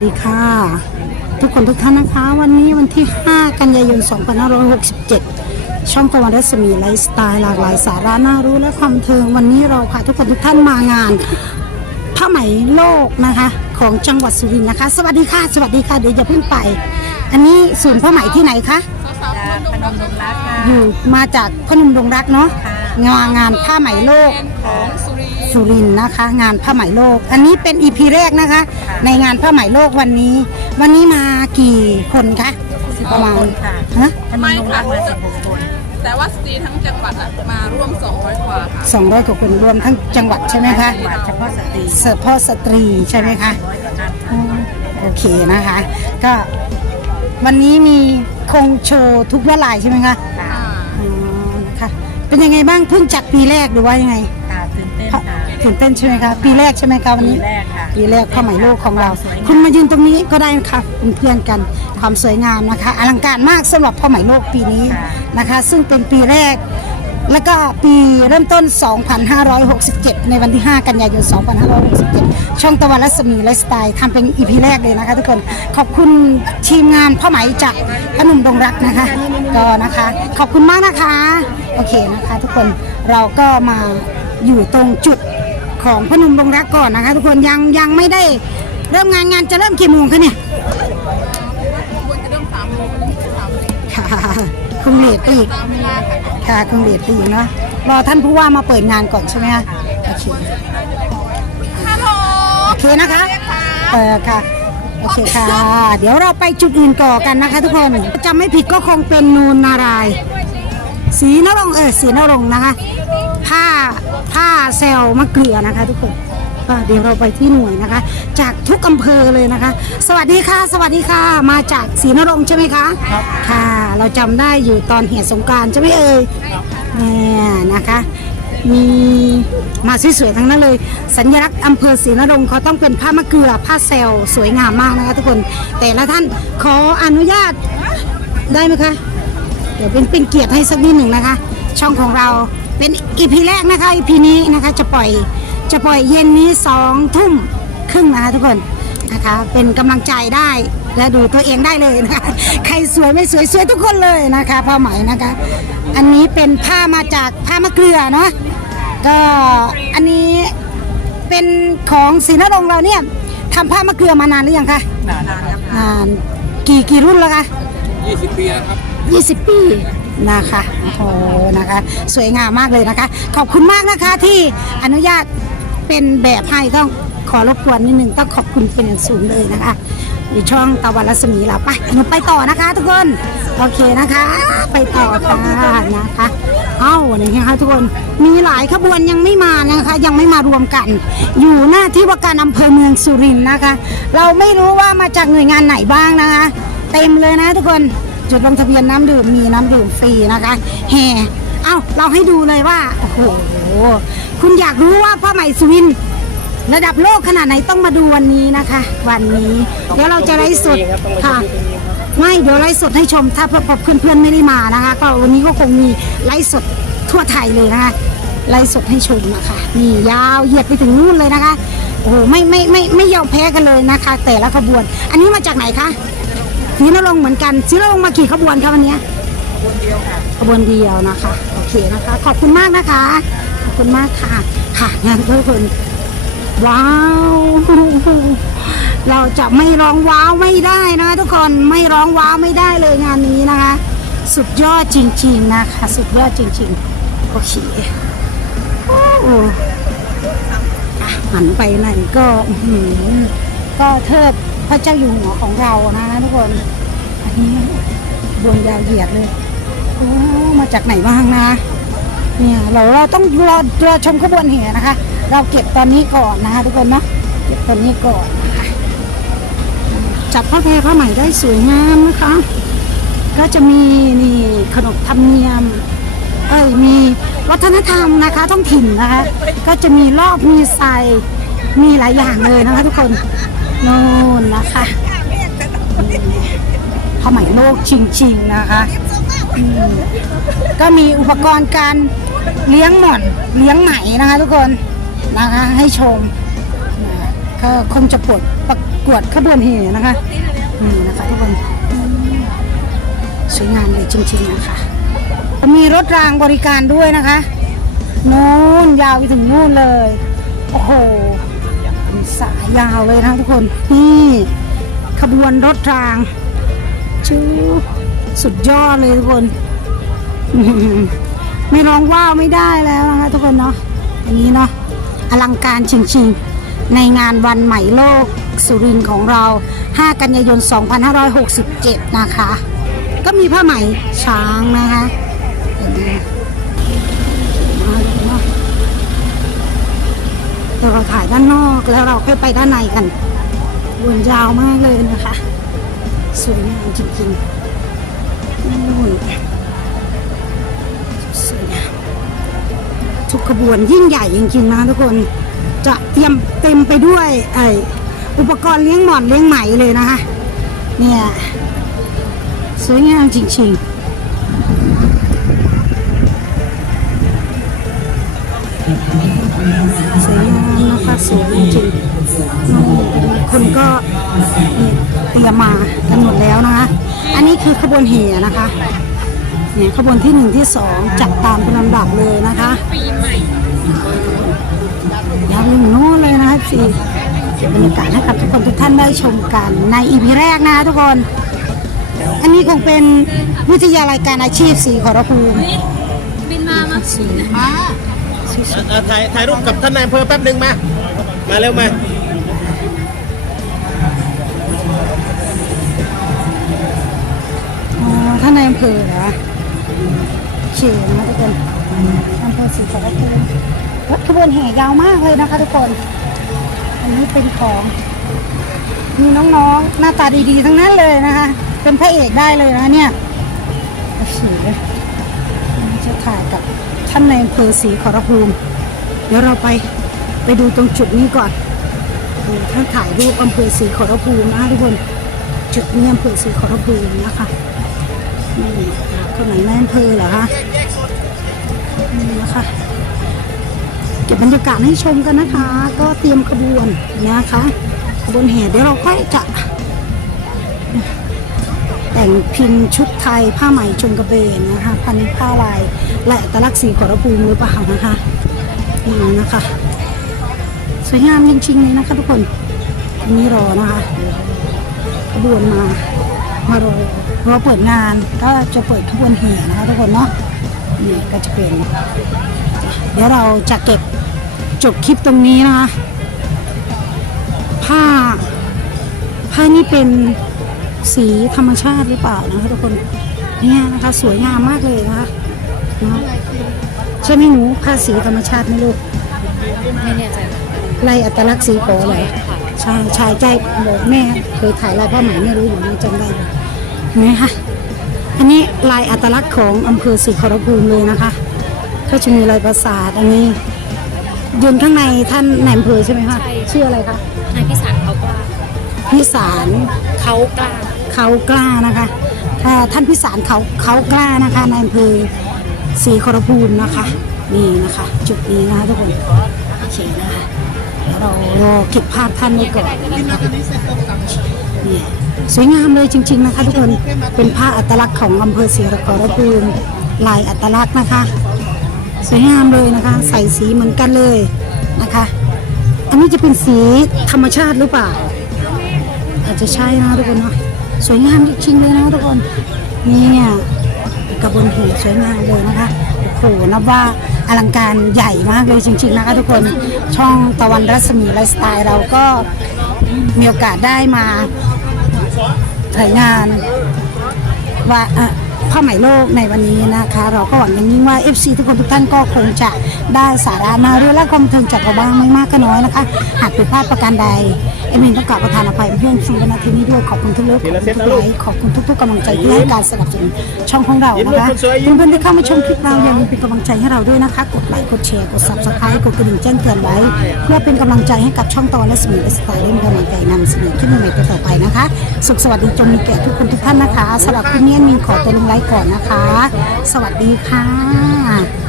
สวัสดีค่ะ ทุกคนทุกท่านนะคะ วันนี้วันที่ 5 กันยายน 2567 ช่องตะวันรัศมีไลฟ์สไตล์หลากหลายสาระน่ารู้และความเทิง วันนี้เราพาทุกคนทุกท่านมางานผ้าไหมโลกนะคะ ของจังหวัดสุรินทร์นะคะ สวัสดีค่ะ สวัสดีค่ะ เดี๋ยวอย่าเพิ่งไป อันนี้ศูนย์ผ้าไหมที่ไหนคะพนมดงรักค่ะ อยู่มาจากพนมดงรักเนาะงานงานผ้าไหมโลกของสุรินทร์สุรินทร์นะคะ งานผ้าไหมโลก อันนี้เป็นอีพีแรกนะคะ ในงานผ้าไหมโลกวันนี้ วันนี้มากี่คนคะประมาณค่ะฮะพนมดงรักมาสิบหกคนแต่ว่าสตรีทั้งจังหวัดอะมาร่วม 200 กว่าค่ะสองร้อยกว่าคนรวมทั้งจังหวัดใช่ไหมคะจังหวัดเฉพาะสตรีเฉพาะสตรีใช่ไหมคะร้อยกว่าท่านอืมโอเคนะคะ ก็วันนี้มีคงโชว์ทุกลวดลายใช่ไหมคะค่ะอ๋อนะคะ เป็นยังไงบ้างเพิ่งจัดปีแรกหรือว่ายังไงค่ะตื่นเต้นค่ะตื่นเต้นใช่ไหมคะปีแรกใช่ไหมคะวันปีนี้ แรกค่ะ ปีแรกผ้าไหมโลกของเรา สวยงาม คุณมายืนตรงนี้ก็ได้นะคะเป็นเพื่อนกันความสวยงามนะคะ อลังการมากสำหรับผ้าไหมโลกปีนี้นะคะ ซึ่งเป็นปีแรก แล้วก็ปีเริ่มต้น 2567 ในวันที่ 5 กันยายน 2567 ช่องตะวันรัศมีไลฟ์สไตล์ทำเป็นอีพีแรกเลยนะคะทุกคน ขอบคุณทีมงานผ้าไหมจากพนุ่มดงรักนะคะ ก็นะคะ ขอบคุณมากนะคะ โอเคนะคะ ทุกคนเราก็มาอยู่ตรงจุดของพนมดงรักก่อนนะคะ ทุกคนยังยังไม่ได้เริ่มงานงานจะเริ่มกี่โมงคะเนี่ยควรจะเริ่ม3โมงสามโมงค่ะคงเลทไปอีกตามเวลาค่ะค่ะคงเลทไปอีกเนาะรอท่านผู้ว่ามาเปิดงานก่อนใช่ไหมคะโอเคฮัลโหลโอเคนะคะเออค่ะโอเคค่ะ เดี๋ยวเราไปจุดอื่นก่อกันนะคะ ทุกคนจำไม่ผิดก็คงเป็นนูนนารายณ์ สีนรงเออสีนรงนะคะ ผ้าผ้าเซลมะเกลือนะคะ ทุกคนก็เดี๋ยวเราไปที่หน่วยนะคะ จากทุกอำเภอเลยนะคะ สวัสดีค่ะ สวัสดีค่ะ มาจากศรีนรงใช่ไหมคะครับค่ะ เราจำได้อยู่ตอนเหตุสงการใช่ไหมเอ่ยเนี่ยนะคะ มีมาสวยๆทั้งนั้นเลย สัญลักษณ์อำเภอศรีนรงเขาต้องเป็นผ้ามะเกลือผ้าเซลสวยงามมากนะคะทุกคน แต่ละท่านขออนุญาตได้ไหมคะ เดี๋ยวเป็นเป็นเกียรติให้สักนิดหนึ่งนะคะ ช่องของเราเป็นอีพีแรกนะคะอีพีนี้นะคะจะปล่อยจะปล่อยเย็นนี้สองทุ่มครึ่งนะคะทุกคนนะคะเป็นกำลังใจได้และดูตัวเองได้เลยนะคะใครสวยไม่สวยสวยทุกคนเลยนะคะผ้าไหมนะคะ อันนี้เป็นผ้ามาจากผ้ามะเกลือเนาะก็อันนี้เป็นของศรีนรงค์เราเนี่ยทำผ้ามะเกลือมานานหรือยังคะนานแล้วค่ะนานกี่กี่รุ่นแล้วคะ 20 ปีแล้วครับ 20 ปีนะคะโอ้โหนะคะ สวยงามมากเลยนะคะ ขอบคุณมากนะคะที่อนุญาตเป็นแบบให้ต้องขอรบกวนนิดนึงต้องขอบคุณเป็นอย่างสูงเลยนะคะอยู่ช่องตะวันรัศมีเราไปหนูไปต่อนะคะ ทุกคนโอเคนะคะ ไปต่อค่ะนะคะเอ้านี่นะคะทุกคนมีหลายขบวนยังไม่มานะคะ ยังไม่มารวมกัน อยู่หน้าที่ว่าการอำเภอเมืองสุรินทร์นะคะ เราไม่รู้ว่ามาจากหน่วยงานไหนบ้างนะคะ เต็มเลยนะทุกคนจุดลงทะเบียนน้ำดื่มมีน้ำดื่มฟรีนะคะแห่เอ้าเราให้ดูเลยว่าโอ้โหคุณอยากรู้ว่าผ้าไหมสุวิน ระดับโลกขนาดไหนต้องมาดูวันนี้นะคะ วันนี้ เดี๋ยวเราจะไลฟ์สดค่ะไม่เดี๋ยวไลฟ์สดให้ชมถ้าเพื่อนเพื่อนๆไม่ได้มานะคะ ก็วันนี้ก็คงมีไลฟ์สดทั่วไทยเลยนะคะไลฟ์สดให้ชมนะคะนี่ยาวเหยียดไปถึงนู่นเลยนะคะโอ้โหไม่ไม่ไม่ไม่ยอมแพ้กันเลยนะคะ แต่ละขบวน อันนี้มาจากไหนคะ ศรีนรงค์เหมือนกันศรีนรงค์มากี่ขบวนคะวันนี้ขบวนเดียวค่ะขบวนเดียวนะคะโอเคนะคะ ขอบคุณมากนะคะขอบคุณมากค่ะ ค่ะงานทุกคนว้าวเราจะไม่ร้องว้าวไม่ได้นะคะทุกคนไม่ร้องว้าวไม่ได้เลยงานนี้นะคะ สุดยอดจริง ๆนะคะ สุดยอดจริงๆโอเคโอ้อะหันไปไหนก็ก็เทิดพระเจ้าอยู่หัวของเรานะทุกคน นี่บนยาวเหยียดเลยโอ้มาจากไหนบ้างนะเนี่ยเราเราต้องรอรอชมขบวนแห่นะคะ เราเก็บตอนนี้ก่อนนะคะทุกคนเนาะเก็บตอนนี้ก่อนนะคะจัดผ้าแพรผ้าไหม่ได้สวยงามนะคะ ก็จะมีนี่ขนบธรรมเนียมเอ้ยมีวัฒนธรรมนะคะท้องถิ่นนะคะ ก็จะมีรอบมีไซมีหลายอย่างเลยนะคะทุกคนโน่นนะคะ ผ้าไหมโลกจริงๆนะคะก็มีอุปกรณ์การเลี้ยงหม่อนเลี้ยงไหมนะคะ ทุกคนนะคะให้ชมก็คงจะปรดประกวดขบวนแห่นะคะนี่นะคะทุกคนสวยงามเลยจริง ๆนะคะ มีรถรางบริการด้วยนะคะนู้นยาวไปถึงนู่นเลย โอ้โหสายยาวเลยนะทุกคน นี่ ขบวนรถราง ชื่อสุดยอดเลยทุกคน ไม่ร้องว้าวไม่ได้แล้วนะคะทุกคนเนาะอันนี้เนาะอลังการจริงๆ ในงานวันใหม่โลกสุรินของเรา 5 กันยายน 2567 นะคะ ก็มีผ้าไหมช้างนะคะเห็นไหมมาดูเนาะเดี๋ยวเราถ่ายด้านนอกแล้วเราค่อยไปด้านในกันวนยาวมากเลยนะคะ สวยงามจริงๆนู่นสวยงามทุกขบวนยิ่งใหญ่จริงๆนะทุกคนจะเตรียมเต็มไปด้วยไออุปกรณ์เลี้ยงหมอนเลี้ยงไหมเลยนะคะเนี่ยสวยงามจริงๆสวยงามนะคะสวยจริงๆคนก็ ตรียมมากันหมดแล้วนะคะ อันนี้คือขบวนแห่นะคะเนี่ยขบวนที่หนึ่งที่สองจัดตามเป็นลำดับเลยนะคะยาวไปถึงโน้นเลยนะคะสี่บรรยากาศให้กับทุกคนทุกท่านได้ชมกันในอีพีแรกนะคะทุกคน อันนี้คงเป็นวิทยาลัยการอาชีพสีขอรภูมิบินมามาสีมาอะถ่ายถ่ายรูปกับท่านนายอำเภอแป๊บหนึ่งมา มาเร็วมา ในอำเภอเหรอเขียนนะทุกคนอำเภอสีขอรภูมิรถขบวนแห่ยาวมากเลยนะคะทุกคน อันนี้เป็นของ มีน้องๆ หน้าตาดีๆ ทั้งนั้นเลยนะคะ เป็นพระเอกได้เลยนะเนี่ยโอ้โหจะถ่ายกับท่านในอำเภอศรีขอรภูมิ เดี๋ยวเราไปไปดูตรงจุดนี้ก่อนดูท่านถ่ายรูปอำเภอศรีขอรภูมินะทุกคนจุดนี้อำเภอศรีขอรภูมินะคะ คนไหนในอำเภอเหรอคะนี่นะคะเก็บบรรยากาศให้ชมกันนะคะ ก็เตรียมขบวนนะคะขบวนแห่เดี๋ยวเราก็จะ แต่งพิมพ์ชุดไทยผ้าไหมชนกระเบนนะคะพันผ้าลาย และอัตลักสีขอรภูมิหรือเปล่านะคะนี่นะคะ สวยงามจริงๆเลยนะคะทุกคนนนี้รอนะคะขบวนมา มารอรอเปิดงานก็จะเปิดขบวนแห่นะคะทุกคนเนาะนี่ก็จะเป็นเดี๋ยวเราจะเก็บจบคลิปตรงนี้นะคะผ้าผ้านี่เป็นสีธรรมชาติหรือเปล่านะคะทุกคนเนี่ยนะคะสวยงามมากเลยนะคะเนาะใช่ไหมหนูผ้าสีธรรมชาติไหม่รู้ไม่แน่ใจลายอัตลักษณ์สีขอเหรอใช่ชายใจบอกแม่เคยถ่ายลายผ้าไหมไม่รู้อยู่ไม่จำได้เลยเห็ นไหมคะอันนี้ลายอัตลักษณ์ของอำเภอศรีขอรภูมิเลยนะคะ ก็จะมีลายประสาทอันนี้ยืนข้างในท่านนายอำเภอใช่ไหมคะชื่ออะไรคะนายพิสารเขากล้าพิสารเขากล้าเขากล้านะคะถ้าท่านพิสารเขาเขากล้านะคะในอำเภอศรีขอรภูมินะคะนี่นะคะ จุดนี้นะคะทุกคนโอเคนะคะเดี๋ยวเรารอเก็บภาพท่านไว้ก่อนนี่ สวยงามเลยจริง ๆนะคะ ทุกคนเป็นผ้าอัตลักษณ์ของอำเภอศรีขอรภูมิลายอัตลักษณ์นะคะ สวยงามเลยนะคะ ใส่สีเหมือนกันเลยนะคะ อันนี้จะเป็นสีธรรมชาติหรือเปล่า อาจจะใช่นะทุกคนเนาะสวยงามจริงๆเลยนะทุกคนนี่เนี่ยกระบวนแห่สวยงามเลยนะคะโอ้โหนับว่าอลังการใหญ่มากเลยจริง ๆ นะคะทุกคนช่องตะวันรัศมีไลฟ์สไตล์เราก็มีโอกาสได้มา ถ่ายงานว่าอะผ้าไหมโลกในวันนี้นะคะ เราก็หวังอย่างยิ่งว่า FC ทุกคนทุกท่านก็คงจะได้สาระมาเรื่องและความเทิงจากเราบ้างไม่มากก็น้อยนะคะ หากผิดพลาดประการใดเอมเองต้องกราบประธานอภัยเพื่อนซีวันอาทิตย์นี้ด้วยขอบคุณทุกเลือกขอบคุณทุกไลค์ขอบคุณทุกๆกำลังใจที่ให้การสนับสนุนช่องของเรานะคะเพื่อนๆที่เข้ามาชมคลิปเราอย่าลืมเป็นกำลังใจให้เราด้วยนะคะ กดไลค์กดแชร์กดซับสไครต์กดกระดิ่งแจ้งเตือนไว้ เพื่อเป็นกำลังใจให้กับช่องตอนและสมีและสไตล์ได้มีกำลังใจนำเสนอคลิปใหม่ๆต่อไปนะคะ สุขสวัสดีจงมีแก่ทุกคนทุกท่านนะคะสำหรับคลิปนี้มีขอตัวลงไลค์ก่อนนะคะ สวัสดีค่ะ